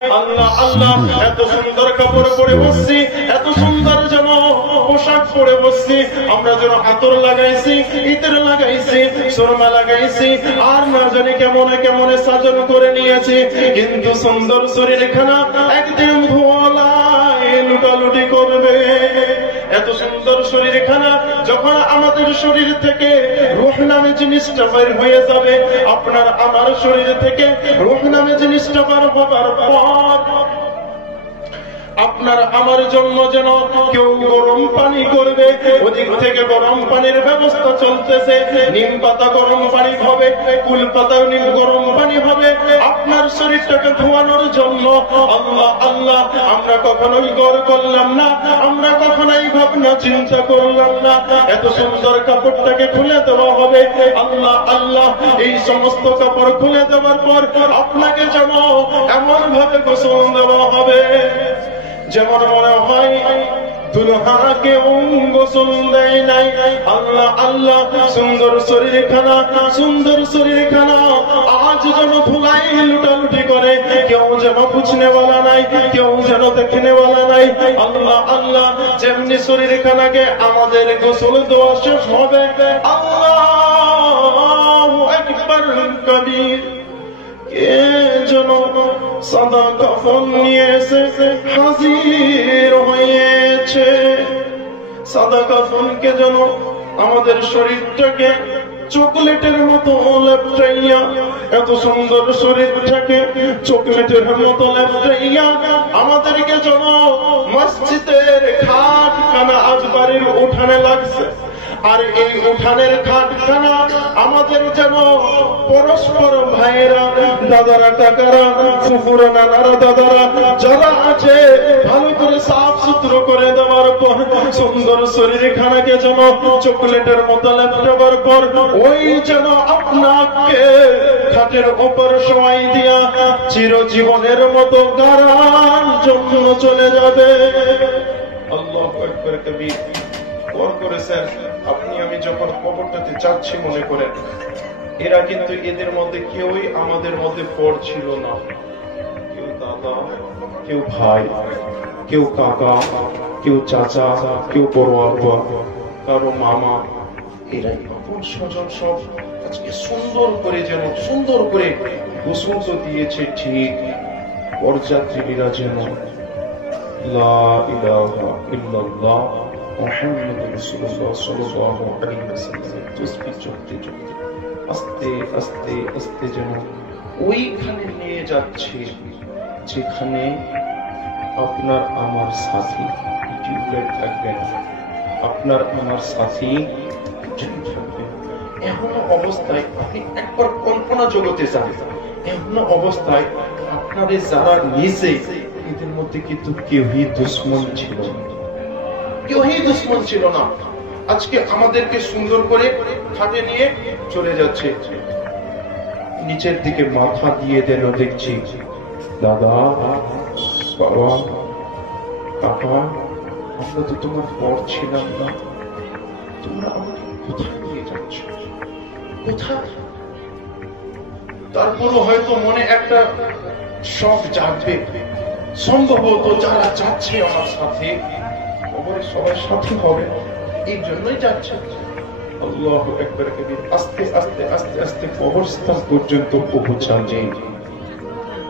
আল্লাহ আল্লাহ, এত সুন্দর কাপড় পরে বসছি, এত সুন্দর যেন পোশাক পরে বসছি, আমরা যেন আতর লাগাইছি, ইতর লাগাইছি, সুরমা লাগাইছি, আর না জানি কেমনে কেমনে সাজন করে নিয়েছি, কিন্তু সুন্দর শরীরখানা একদিন ধোলায় লুটালুটি করবে। এত সুন্দর শরীরখানা যখন আমাদের শরীর থেকে রূহ নামে জিনিসটা বের হয়ে যাবে, আপনার আমার শরীর থেকে রূহ নামে জিনিসটা বের হবার পর আপনার আমার জন্য যেন কেউ গরম পানি করবে, ওদিক থেকে গরম পানির ব্যবস্থা চলতেছে, নিম পাতা গরম পানি হবে, কুল পাতাও নিম গরম পানি হবে আপনার শরীরটাকে ধোয়ানোর জন্য। আল্লাহ আল্লাহ, আমরা কখনোই গড় করলাম না, আমরা কখনোই ভাবনা চিন্তা করলাম না এত সুন্দর কাপড়টাকে খুলে দেওয়া হবে। আল্লাহ আল্লাহ, এই সমস্ত কাপড় খুলে দেওয়ার পর আপনাকে যেন এমন ভাবে গোসল দেওয়া হবে যেমন মনে হয় দুলহাকে গোসল দেয় নাই। আল্লাহ আল্লাহ, সুন্দর শরীরখানা, সুন্দর শরীরখানা আজ যেন ধুলাই লুটালুটি করে, কেউ যেন পুছনেওয়ালা নাই, কেউ যেন দেখনেওয়ালা নাই। আল্লাহ আল্লাহ, যেমনি শরীরখানাকে আমাদের গোসল দেওয়া শেষ হবে, আল্লাহু আকবার কবীর, কে যেন সাদা কাফন নিয়ে এসে হাজির হয়েছে। সাদা কাফনকে যেন আমাদের শরীরটাকে চকলেটের মতো লেপটাইয়া, এত সুন্দর শরীরটাকে চকলেটের মতো লেপটাইয়া আমাদেরকে যেন মসজিদের খাটখানা আজ বাড়ির উঠানে লাগছে, আর এই উঠানের খাটখানা আমাদের যেন পরস্পর ভাইয়েরা, দাদারা, কাকারা, ফুফুরা, নানারা, দাদারা যারা আছে ভালো করে সাফ সুতরো করে দেওয়ার পর সুন্দর শরীরখানাকে যেন চকলেটের মতো লেপটাবার পর ওই যেন আপনাকে খাটের ওপর শোয়াই দিয়া চিরজীবনের মতো গারার জন্য চলে যাবে। আল্লাহু আকবার কবীর। করেছেন আপনি আমি যখন কবরটাতে যাচ্ছি মনে করেন, এরা কিন্তু এদের মধ্যে কেউই আমাদের মধ্যে পর ছিল না, কেউ দাদা, কেউ ভাই, কেউ কাকা, কেউ চাচা, কেউ বড় আব্বা, কারো মামা, এরাই আপন স্বজন সব আজকে সুন্দর করে যেন সুন্দর করে গোসল তো দিয়েছে, ঠিক বরযাত্রীরা যেন লা ইলাহা ইল্লাল্লাহ মুহাম্মাদুর রাসূলুল্লাহ সাল্লাল্লাহু আলাইহি ওয়াসাল্লাম তাসবিহ চলতে চলতে আস্তে আস্তে আস্তে যেন ওইখানে নিয়ে যাচ্ছে যেখানে আপনার আমার সাথী টিউবলাইট থাকবেন, আপনার আমার সাথী থাকবেন। এমন অবস্থায় আপনি একবার কল্পনা জগতে যান, এমন অবস্থায় আপনাদের যারা নিজে এদের মধ্যে কিন্তু কেউই দুশ্মন ছিল না, কেউই দুশ্মন ছিল না। আজকে আমাদেরকে সুন্দর করে খাটে নিয়ে চলে যাচ্ছে, নিচের দিকে মাথা দিয়ে দেন, দেখছি দাদা, বাবা, কাকা, আমরা তো তোমার পর ছিলাম না, তোমরা আমাকে কোথায় নিয়ে যাচ্ছ, কোথায়? তারপরও হয়তো মনে একটা শখ জাগবে, সম্ভবত যারা যাচ্ছে আমার সাথে কবরে সবার সাথে হবে, এই জন্যই যাচ্ছে। আল্লাহু আকবার কবীর। আস্তে আস্তে আস্তে আস্তে কবরস্থান পর্যন্ত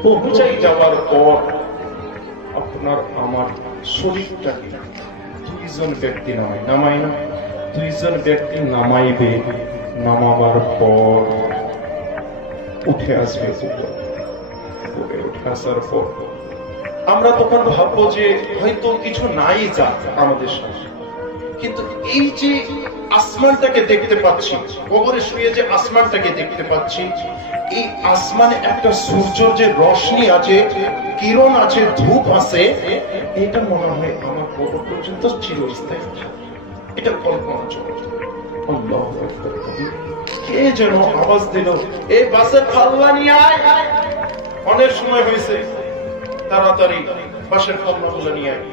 পৌঁছাই যাওয়ার পর আপনার আমার শরীরটাকে দুইজন ব্যক্তি নামায় না, দুইজন ব্যক্তি নামাইবে, নামাবার পর উঠে আসবে, উঠে আসার পর আমরা তখন ভাববো যে হয়তো কিছু নাই যা আমাদের সাথে, কিন্তু এই যে আসমানটাকে দেখতে পাচ্ছি, কবরে শুয়ে যে আসমানটাকে দেখতে পাচ্ছি, এই আসমানে একটা সূর্যের যে রশ্মি আছে, কিরণ আছে, ধূপ আছে, এটা মনে হয় আমার কবর পর্যন্ত চিরস্থায়ী, এটা কল্পনা চলছে। আল্লাহু আকবার কবীর। কে যেন আওয়াজ দিল, এই বাসের পাল্লা নিয়ে আয়, অনেক সময় হয়েছে, তাড়াতাড়ি বাসের পাল্লাগুলো নিয়ে আয়।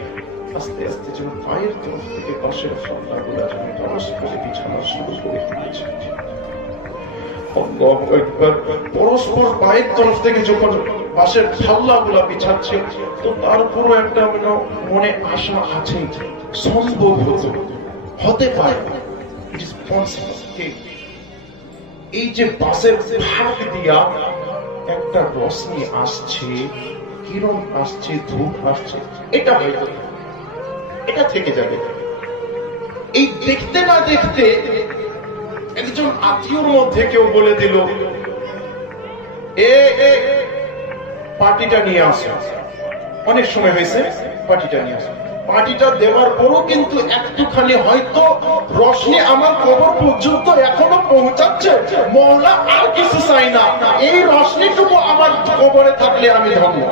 আস্তে আস্তে যেন পায়ের তরফ থেকে বাসের পাল্লাগুলো যেন পরস্পর বিছানা শুরু করে দিয়েছে। আল্লাহু আকবার। পরস্পর পায়ের তরফ থেকে যখন পাশের ঠাল্লা গুলা বিছাচ্ছে, তো তারপরও একটা মনে আশা আছে, সম্ভব হতে পারে। এই যে বাসের ভাগ দিয়া একটা রশ্মি আসছে, কিরণ আসছে, ধূপ আসছে, এটা হয়তো এটা থেকে যাবে। এই দেখতে না দেখতে একজন আত্মীয়র মধ্যে কেউ বলে দিল, পার্টিটা নিয়ে আসে। অনেক সময় হয়েছে পার্টিটা নিয়ে আসে। পার্টিটা দেওয়ার পরও কিন্তু একটুখানি হয়তো রশ্মি আমার কবর পর্যন্ত এখনো পৌঁছাচ্ছে। মওলা আর কিছু চাই না, এই রশ্মিটুকু আমার কবরে থাকলে আমি ধন্য,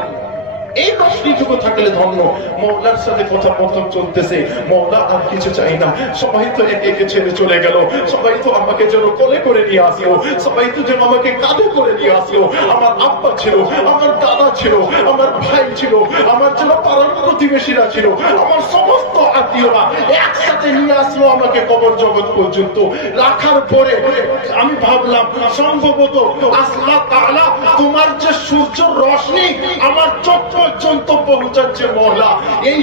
এই রশ্মিটুকু থাকলে ধন্য। মওলার সাথে কথোপকথন চলতেছে, মওলা আর কিছু চাই না। সবাই তো একে একে ছেড়ে চলে গেল, সবাই তো আমাকে যেন কোলে করে নিয়ে আসলো, সবাই তো যেন আমাকে কাঁধে করে নিয়ে আসলো। আমার আব্বা ছিল, আমার দাদা ছিল, আমার ভাই ছিল, আমার যেন পাড়ার প্রতিবেশীরা ছিল, আমার সমস্ত আত্মীয়রা একসাথে নিয়ে আসলো আমাকে কবর জগৎ পর্যন্ত। রাখার পরে আমি ভাবলাম, সম্ভবত আল্লাহ তাআলা তোমার যে সূর্য রশ্মি আমার চোখ পর্যন্ত পৌঁছাচ্ছে মওলা, এই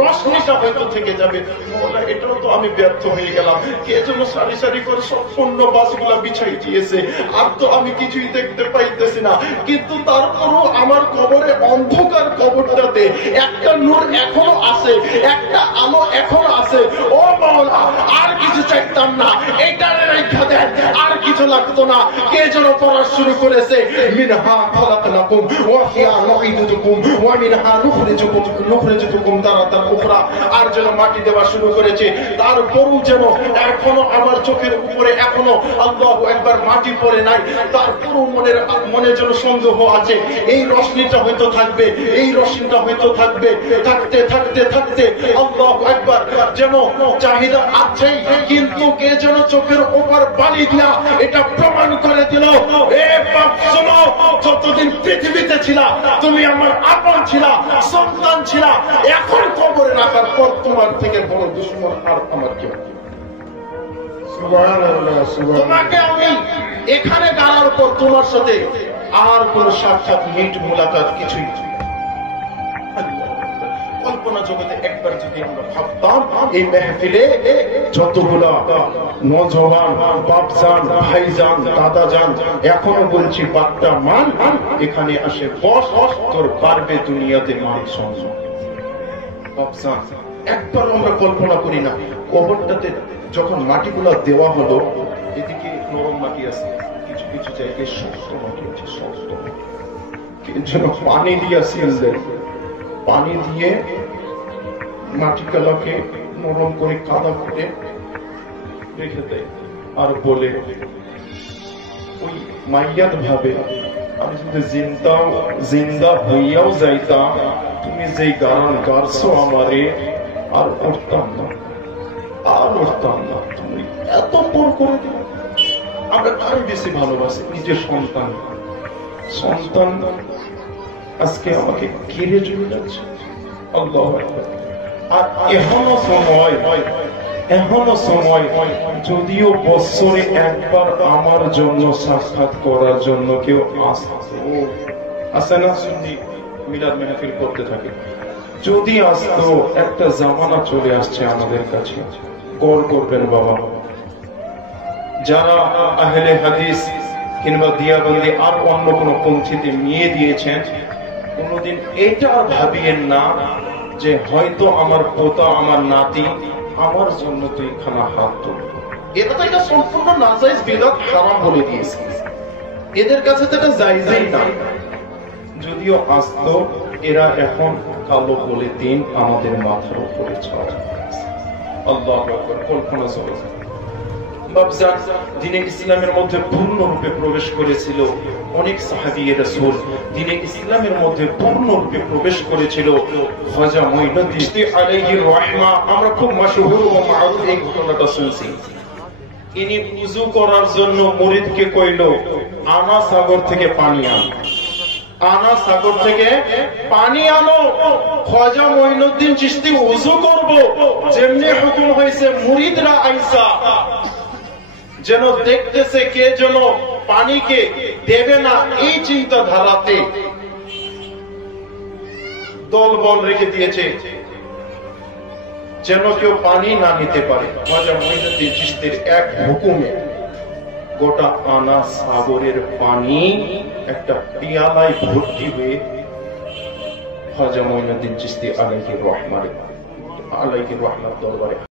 রশ্মিটা হয়তো থেকে যাবে মওলা। এটাও তো আমি ব্যর্থ হয়ে গেলাম। কে যেন সারি সারি করে সম্পূর্ণ বাসগুলা বিছাই দিয়েছে, আর তো আমি কিছুই দেখতে পাইতেছি না। কিন্তু তারপরও আমার কবরে, অন্ধকার কবরটাতে একটা নূর এখনো আছে, একটা আলো এখনো আছে। ও মওলা, আর কিছু চাইতাম না, এটা রেখা দেন, আর কিছু লাগতো না। কে যেন পড়া শুরু করেছে, মিনহা খালাকনাকুম ওয়া ফিহা নুঈদুকুম ওয়া মিনহা নুখরিজুকুম তারাতান উখরা। আর যেন মাটি দেওয়া শুরু করেছে। তারপরও যেন এখনো আমার চোখের উপরে এখনো আল্লাহু আকবার মাটি পড়ে নাই। তারপরও মনে যেন সন্দেহ আছে, এই রশ্মিটা হয়তো থাকবে, এই রশ্মিটা হয়তো থাকবে। থাকতে থাকতে থাকতে আল্লাহু আকবার, যেন চাহিদা আছেই, কিন্তু কে যেন চোখের উপর বালি দিয়া এটা প্রমাণ করে দিল, এ বাপ শোনো, যতদিন পৃথিবীতে ছিলা তুমি আমার আপন ছিলা, সন্তান ছিলা, এখন কবরে রাখার পর তোমার থেকে বড় দুশমন আর আমার কেউ। তোমাকে আমি এখানে গাড়ার পর তোমার সাথে আর কোন সাক্ষাৎ, মিট, মুলাকাত কিছুই। কল্পনা জগতে একবার যদি আমরা ভাবতাম, এই মেহফিলে যতগুলা নওজওয়ান বাপজান, ভাইজান, দাদাজান, এখনো বলছি বাচ্চা মান, এখানে আসে বস, তোর পারবে দুনিয়াতে মান সম্মান। বাপজান, একবার আমরা কল্পনা করি না, কবরটাতে যখন মাটিগুলা দেওয়া হলো, এদিকে নরম মাটি আছে, কিছু কিছু জায়গায় শক্ত মাটি আছে, শক্ত। যেন পানি দিয়া সিল দেয়, পানি দিয়ে মাটিগুলোকে নরম করে কাদা করে রেখে দেয়, আর বলে ওই মাইয়াত ভাবে, আমি যদি জিন্দা হইয়াও যাইতাম, তুমি যে গান গারছো আমারে, আর উঠতাম না, আর উঠতাম না। তুমি এত পর করে দিল। আমরা কার বেশি ভালোবাসি? নিজের সন্তান। সন্তান আজকে আমাকে ঘিরে চলে যাচ্ছে। আল্লাহু আকবার। আর এখনো সময়, যদিও বছরে একবার আমার জন্য সাক্ষাৎ করার জন্য কেউ আসে না, সুন্নি মিলাদ মেহফিল করতে থাকে, যদি আসতো, একটা জামানা চলে আসছে আমাদের কাছে। গৌর করবেন বাবা, যারা আহলে হাদিস কিংবা দিয়াবন্দি আর অন্য কোন পন্থীতে নিয়ে দিয়েছেন, কোনদিন এটা ভাবিয়েন না যে হয়তো আমার পোতা, আমার নাতি আমার জন্য তুই খানা হাত তুলবে। এটা সম্পূর্ণ নাজায়েজ, বিদআত, হারাম বলে দিয়েছে। এদের কাছে তো এটা জায়েজই না। যদিও আসতো, এরা এখন কালো বলে দিন আমাদের মাথার উপরে ছড়া। আল্লাহু আকবার। কল্পনা চলে বাপজান, দ্বীনে ইসলামের মধ্যে পূর্ণরূপে প্রবেশ করেছিল অনেক সাহাবী রাসূল। দ্বীনে ইসলামের মধ্যে পূর্ণরূপে প্রবেশ করেছিল খাজা মুঈনুদ্দিন চিশতি আলাইহির রাহমা। আমরা খুব মাশহুর ও মারুফ এই ঘটনাটা শুনছি। ইনি ওযু করার জন্য মুরিদকে কইল, আনা সাগর থেকে পানি আন, আনা সাগর থেকে পানি আনো। খাজা মুঈনুদ্দিন চিশতি ওযু করব, যেমনি হুকুম হয়েছে, মুরিদরা আইসা যেন দেখতেছে কে যেন পানিকে দেবে না, এই চিন্তা ধারাতে দল বল রেখে দিয়েছে যেন কেউ পানি না নিতে পারে। খাজা মঈনুদ্দিন চিশতির এক হুকুমে গোটা আনা সাগরের পানি একটা পিয়ালায় ভর্তি হয়ে খাজা মঈনুদ্দিন চিশতি আলাইহির রহমাত দরবারে